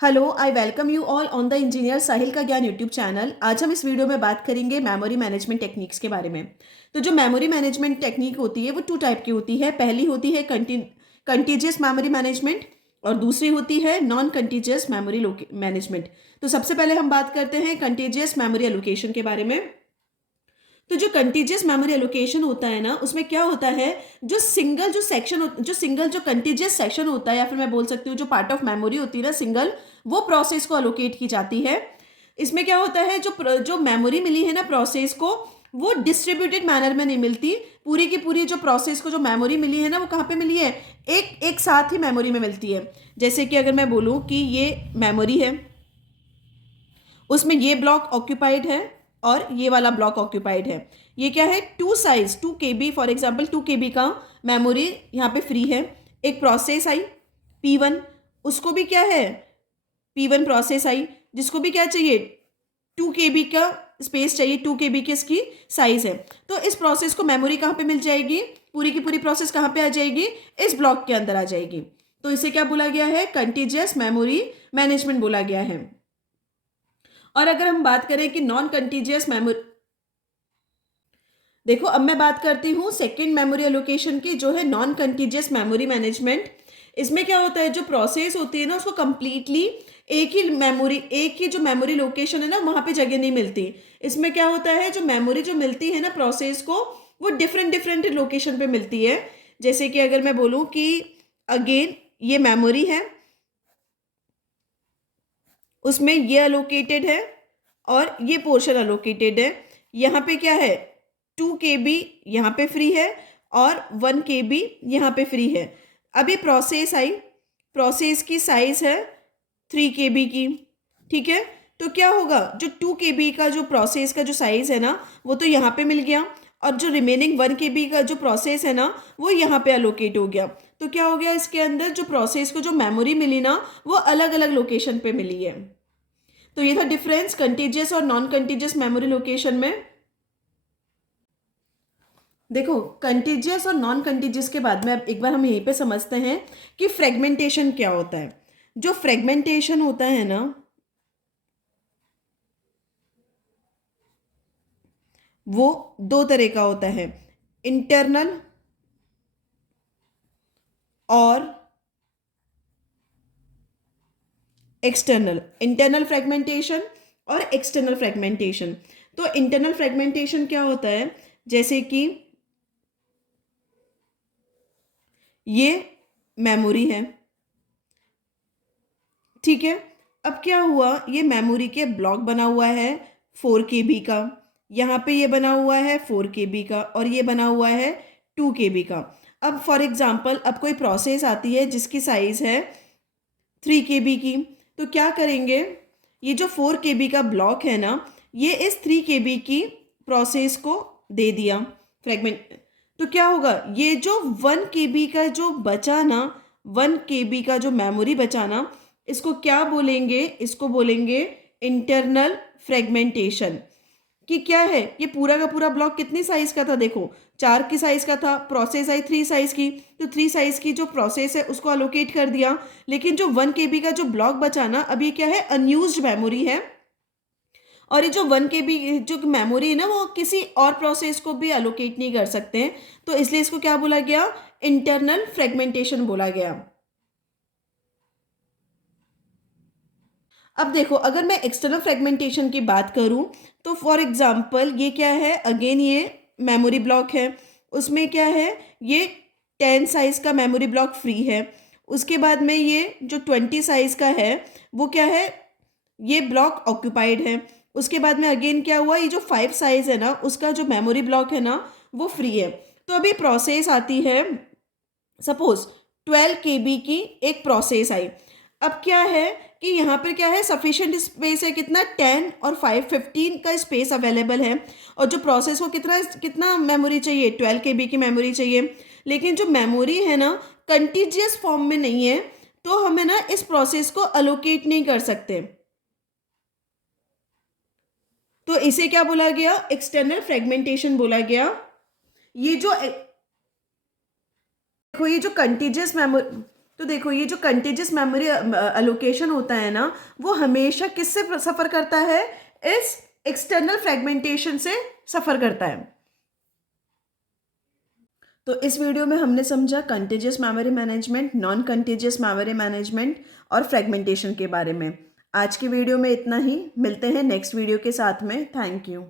Hello, I welcome you all on the engineer Sahil का ज्ञान YouTube channel. आज हम इस वीडियो में बात करेंगे मेमोरी मैनेजमेंट टेक्निक्स के बारे में। तो जो मेमोरी मैनेजमेंट टेक्निक होती है वो टू टाइप की होती है। पहली होती है कंटीजियस मेमोरी मैनेजमेंट और दूसरी होती है नॉन कंटीजियस मेमोरी मैनेजमेंट। तो सबसे पहले हम बात करते हैं कंटीजियस मेमोरी एलोकेशन के बारे में। तो जो कंटीजियस मेमोरी एलोकेशन होता है ना, उसमें क्या होता है, जो सिंगल जो कंटीजियस सेक्शन होता है, या फिर मैं बोल सकती हूँ जो पार्ट ऑफ मेमोरी होती है ना सिंगल, वो प्रोसेस को एलोकेट की जाती है। इसमें क्या होता है, जो मेमोरी मिली है ना प्रोसेस को, वो डिस्ट्रीब्यूटेड मैनर में नहीं मिलती। पूरी की पूरी जो प्रोसेस को जो मेमोरी मिली है ना, वो कहाँ पे मिली है, एक एक साथ ही मेमोरी में मिलती है। जैसे कि अगर मैं बोलूँ कि ये मेमोरी है, उसमें ये ब्लॉक ऑक्यूपाइड है और ये वाला ब्लॉक ऑक्यूपाइड है। ये क्या है, टू के बी, फॉर एग्जाम्पल 2 KB का मेमोरी यहाँ पे फ्री है। एक प्रोसेस आई P1, उसको भी क्या है, P1 प्रोसेस आई, जिसको भी क्या चाहिए, 2 KB का स्पेस चाहिए, 2 KB की इसकी साइज है। तो इस प्रोसेस को मेमोरी कहाँ पे मिल जाएगी, पूरी की पूरी प्रोसेस कहाँ पे आ जाएगी, इस ब्लॉक के अंदर आ जाएगी। तो इसे क्या बोला गया है, कंटीजियस मेमोरी मैनेजमेंट बोला गया है। और अगर हम बात करें कि नॉन कंटीजियस मेमोरी, देखो अब मैं बात करती हूँ सेकेंड मेमोरी एलोकेशन की, जो है नॉन कंटीजियस मेमोरी मैनेजमेंट। इसमें क्या होता है, जो प्रोसेस होती है ना, उसको कंप्लीटली एक ही जो मेमोरी लोकेशन है ना, वहां पे जगह नहीं मिलती। इसमें क्या होता है, जो मेमोरी जो मिलती है ना प्रोसेस को, वो डिफरेंट डिफरेंट लोकेशन पे मिलती है। जैसे कि अगर मैं बोलूँ कि अगेन ये मेमोरी है, उसमें ये अलोकेटेड है और ये पोर्शन अलोकेटेड है। यहाँ पे क्या है, 2 KB यहाँ पे फ्री है और 1 KB यहाँ पे फ्री है। अभी प्रोसेस आई, प्रोसेस की साइज है 3 KB की, ठीक है। तो क्या होगा, जो 2 KB का जो प्रोसेस का जो साइज है ना, वो तो यहाँ पे मिल गया, और जो रिमेनिंग 1 KB का जो प्रोसेस है ना, वो यहाँ पे अलोकेट हो गया। तो क्या हो गया, इसके अंदर जो प्रोसेस को जो मेमोरी मिली ना, वो अलग अलग लोकेशन पे मिली है। तो ये था डिफरेंस कंटीजियस और नॉन कंटीजियस मेमोरी लोकेशन में। देखो, कंटीजियस और नॉन कंटीजियस के बाद में अब एक बार हम यहीं पे समझते हैं कि फ्रेगमेंटेशन क्या होता है। जो फ्रेगमेंटेशन होता है ना, वो दो तरह का होता है, इंटरनल और एक्सटर्नल। इंटरनल फ्रेगमेंटेशन और एक्सटर्नल फ्रेगमेंटेशन। तो इंटरनल फ्रेगमेंटेशन क्या होता है, जैसे कि ये मेमोरी है, ठीक है। अब क्या हुआ, ये मेमोरी के ब्लॉक बना हुआ है 4 KB का, यहाँ पे ये बना हुआ है 4 KB का, और ये बना हुआ है 2 KB का। अब फॉर एग्जाम्पल, अब कोई प्रोसेस आती है जिसकी साइज है 3 KB की, तो क्या करेंगे, ये जो 4 KB का ब्लॉक है ना, ये इस 3 KB की प्रोसेस को दे दिया फ्रेगमेंट। तो क्या होगा, ये जो 1 KB का जो बचा ना, 1 KB का जो मेमोरी बचा ना, इसको क्या बोलेंगे, इसको बोलेंगे इंटरनल फ्रेगमेंटेशन। कि क्या है, ये पूरा का पूरा ब्लॉक कितनी साइज का था, देखो 4 की साइज का था, प्रोसेस आई 3 साइज की, तो 3 साइज की जो प्रोसेस है उसको अलोकेट कर दिया। लेकिन जो 1 KB का जो ब्लॉक बचा ना, अभी क्या है, अनयूज्ड मेमोरी है। और ये जो 1 KB जो मेमोरी है ना, वो किसी और प्रोसेस को भी अलोकेट नहीं कर सकते हैं। तो इसलिए इसको क्या बोला गया, इंटरनल फ्रेगमेंटेशन बोला गया। अब देखो, अगर मैं एक्सटर्नल फ्रेगमेंटेशन की बात करूं, तो फॉर एग्जांपल ये क्या है, अगेन ये मेमोरी ब्लॉक है, उसमें क्या है, ये 10 साइज का मेमोरी ब्लॉक फ्री है। उसके बाद में ये जो 20 साइज का है, वो क्या है, ये ब्लॉक ऑक्यूपाइड है। उसके बाद में अगेन क्या हुआ, ये जो 5 साइज है ना, उसका जो मेमोरी ब्लॉक है ना, वो फ्री है। तो अभी प्रोसेस आती है, सपोज 12 KB की एक प्रोसेस आई। अब क्या है कि यहाँ पर क्या है, सफिशिएंट स्पेस है, कितना 10 और 5 15 का स्पेस अवेलेबल है। और जो प्रोसेस को कितना कितना मेमोरी चाहिए, 12 KB की मेमोरी चाहिए। लेकिन जो मेमोरी है ना, कंटीजियस फॉर्म में नहीं है, तो हमें ना इस प्रोसेस को अलोकेट नहीं कर सकते। तो इसे क्या बोला गया, एक्सटर्नल फ्रेगमेंटेशन बोला गया। ये जो देखो, ये जो कंटीजियस मेमोरी, तो देखो ये जो कंटेजियस मेमोरी अलोकेशन होता है ना, वो हमेशा किससे सफ़र करता है? इस एक्सटर्नल फ्रेगमेंटेशन से सफ़र करता है। तो इस वीडियो में हमने समझा contagious memory management, non contagious memory management और फ्रेगमेंटेशन के बारे में। आज की वीडियो में इतना ही। मिलते हैं नेक्स्ट वीडियो के साथ में। Thank you.